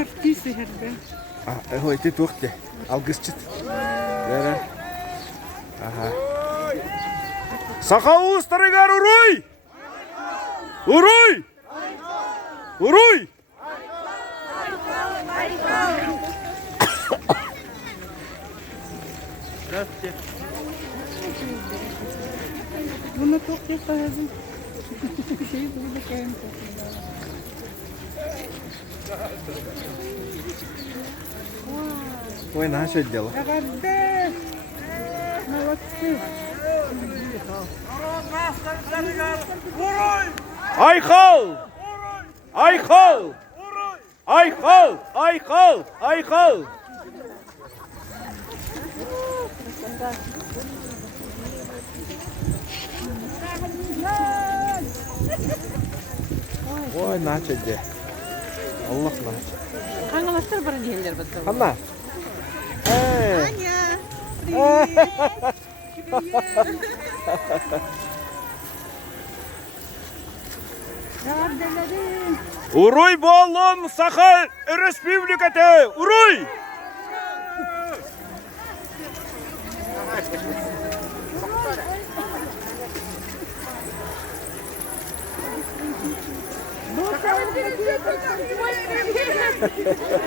Артисты herbe. Ой, ты тухте. Алгысчыт. Дәрі. Сақау ұстарығар ұруй! Ұруй! Ұруй! Здравствуйте. Bunu çok yapayım. Şey burada koyayım. Ой, на что дело? Молодцы. Айхал! Айхал! Айхал! Айхал! Айхал! Ой, начо де. Аллах начо. Қаңғаластар бір нелер бұтты. Ханна. Аня. Уруй болом Саха Республикаты! Уруй!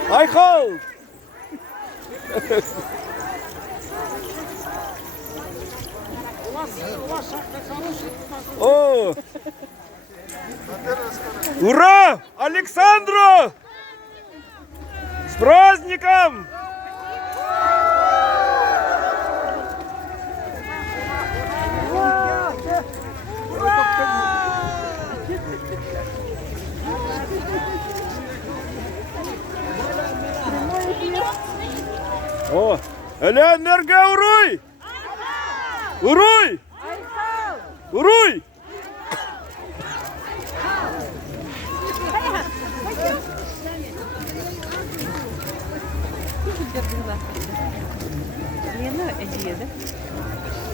Айхал! О! Ура! Александру! С праздником! О! Элеонерге уруй! Уруй! Уруй!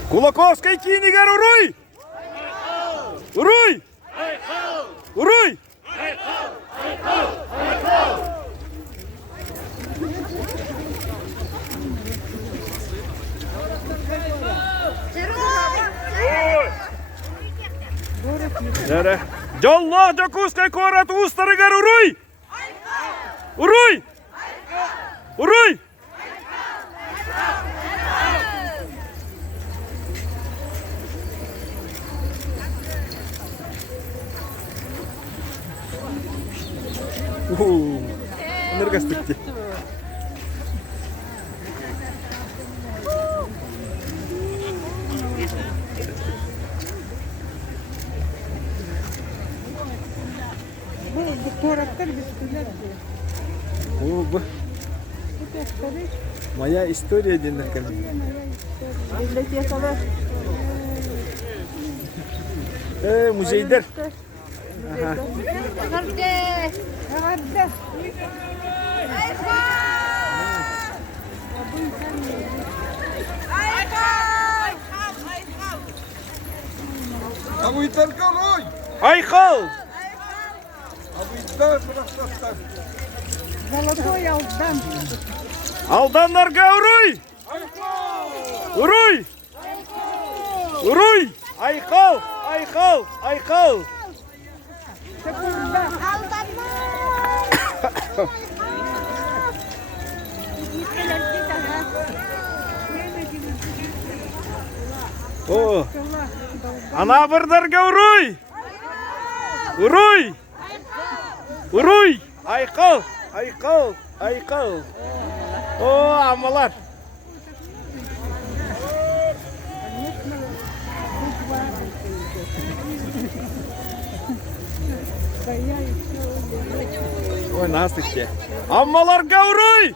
Кулаковской кинигер уруй! Уруй! Уруй! Дәрі. Жоллах жокускай корат устарыгар уруй! Уруй! Уруй! Энергостыкти. Моя история динарками. Музейдер. Айхал! Золотой Алдан. Алданларға уруй! Уруй! Уруй! Айхал! Айхал! Айхал! О! Ана бірдерге уруй! Уруй! Уруй! Айқал! Айқал! Айқал! О, амалар! Ой, настыкте. Амаларға уруй!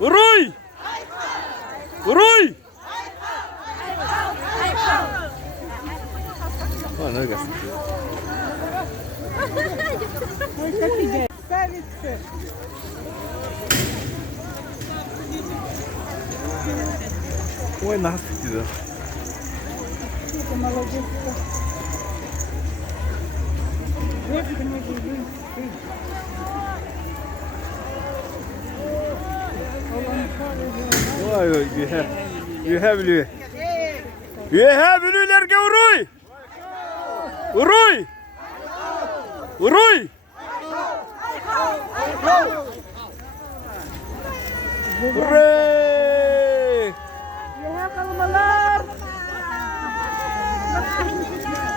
Уруй! Уруй! Ой, ныргас. Ой, как тебе ставится. Ой, настыкте, да. Это молодец. Вот ты, Ühe bülü. Ühe bülülerge uruy. Uruy. Uruy. Hurray. Ya kalmalar.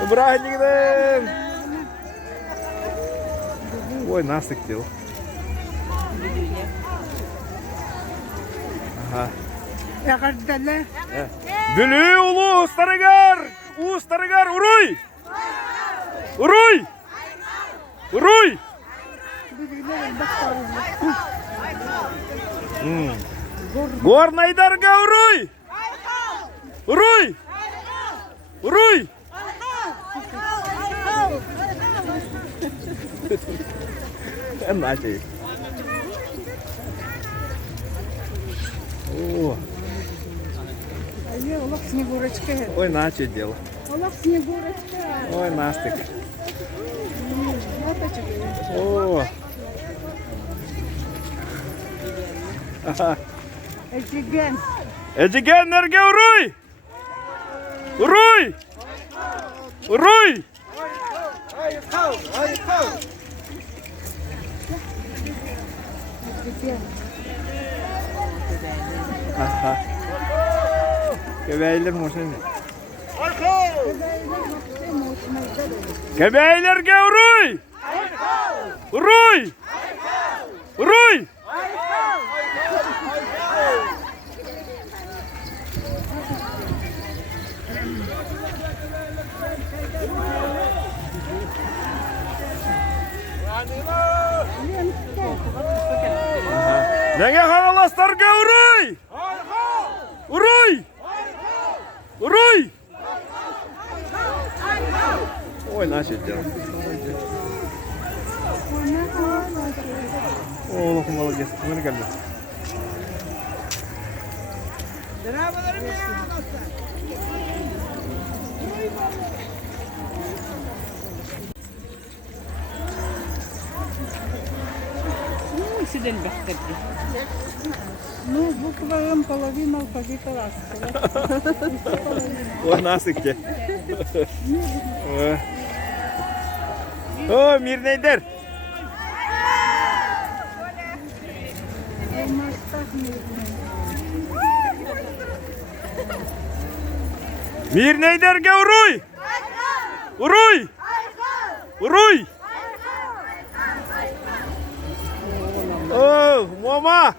İbrahim gidelim. Ой, nasıl gidiyor? Aha. Ya kardeşler. Bülü ulu Starıgar. Starıgar uruy. Uruy. Uruy. Горнайдарга уруй. Уруй. Уруй. Начали. О, Олег Снегурочка. ой, начали дело. Олег Снегурочка. Ой, Настик. Вот это. О. Ага. Эдиген. Ecigenlerge uruy. Uruy. Uruy. Aha. Gebeyler mi o senin? Gebeylerge uruy. Uruy. Uruy. Nenge hanalaslarga uruy. Uruy. Uruy. Ой, начали делать. О, молодец. Смотри, как. Сюда бахтать. Ну, буква М, половина алфавита ласково. Ой, насыпьте. О, мир нейдер. Мир нейдерге уруй. Уруй. Уруй. О, мама.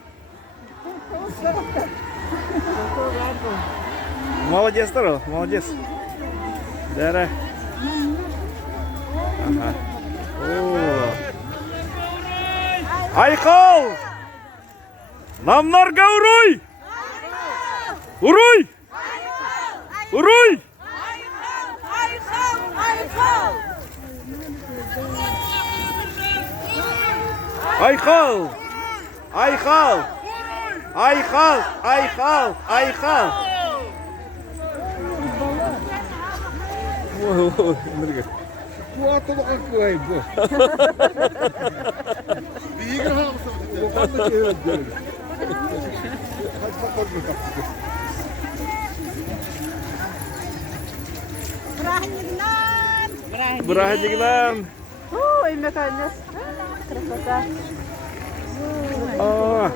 Молодец, здорово, молодец. Дара. Ага. О. Айқал! Намнарға уруй! Уруй! Уруй! Айқал! Айқал! Айқал! Айқал! Айқал! Ой, энерго. Kuatulu kakkuai bu. Diiga hamsa. Kuatulu kakkuai. Hadi bakalım kapı. Братикам! Ой, наконец. Красота. О,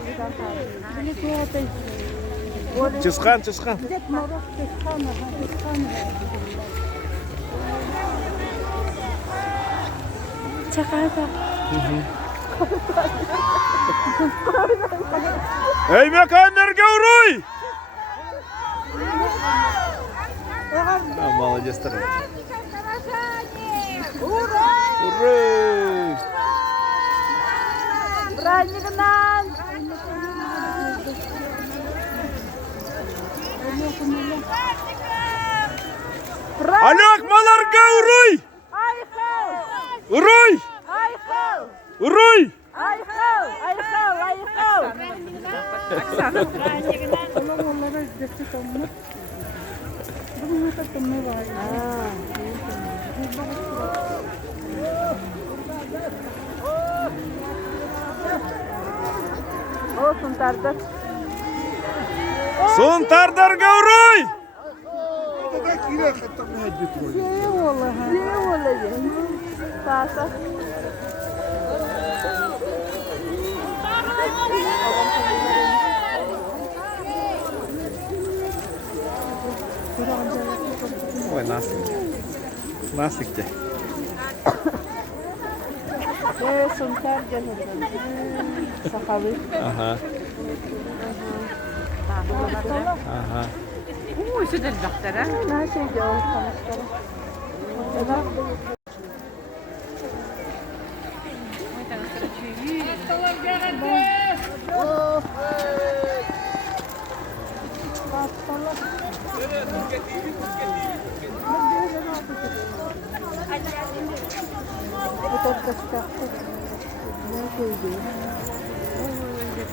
Далеко отойти. Чисхан, Чисхан. Дед Мороз, Тысхан, Чакайда. Ey меканерге уруй! А, молодец, второй. Ура! Ура! Праздником! Алек маларга уруй! Айхал! Уруй! Айхал! Уруй! Айхал! Айхал! Айхал! Ulan onlara destek olmak. Bunu takımı var. Olsun Tardat. Suntardarga uruy! Так ире хаттан хажит рой. Сие вола. Сие вола. Таса. Ой, насик. Насикте. Suntar jangan. Sakawi. Ага. Ага. Şudur baktara. Nasıl jauh kamu sekarang?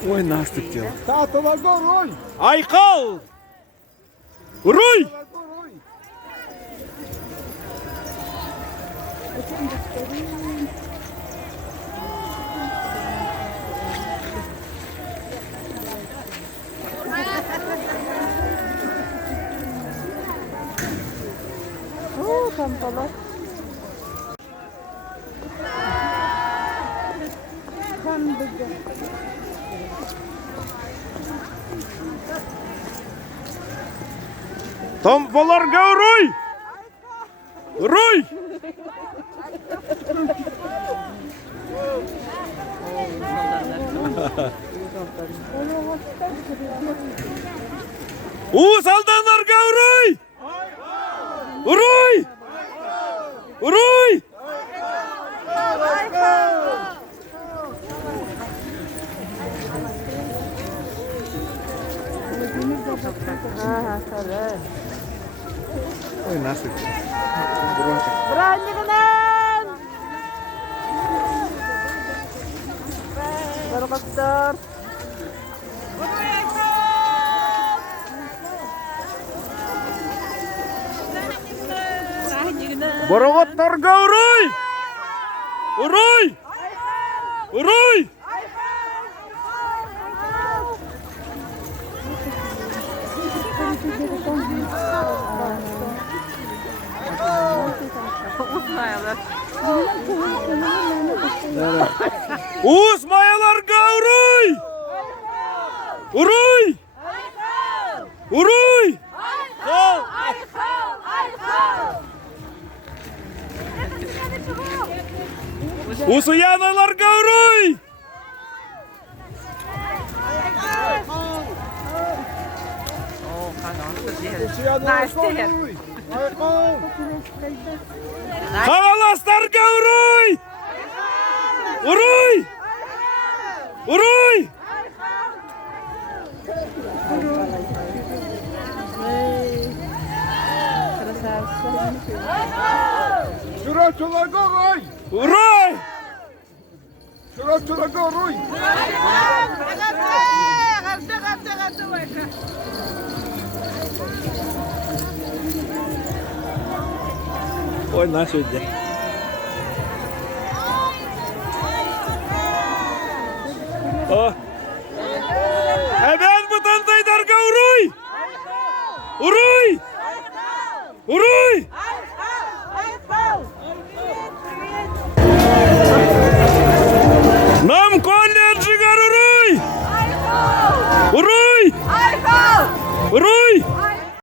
Ой, настик дел. Таталарга рой. Айқал! Уруй! Oh, tampalak. Kan beja. Tompolarga uruy! Uruy! Saldanlarga uruy! Uruy! Uruy! Salah. Ой, насик. Berani kanan. Baru dokter. Borogotlarga uruy! Uruy! Uruy! Uzmayalım. Mayalarga uruy! Uruy! Uruy! Yanalarga uruy! Siyanlarga roi. Ayqal. Karalaslarga uruy! Uruy! Uruy! Şuraçalarga roi. Uruy! Şuraçalarga roi. Ой, наши де. О! Hemen bu tantaydarga uruy! Uruy! Uruy! Nam kolyen çıkar uruy! Uruy! Uruy!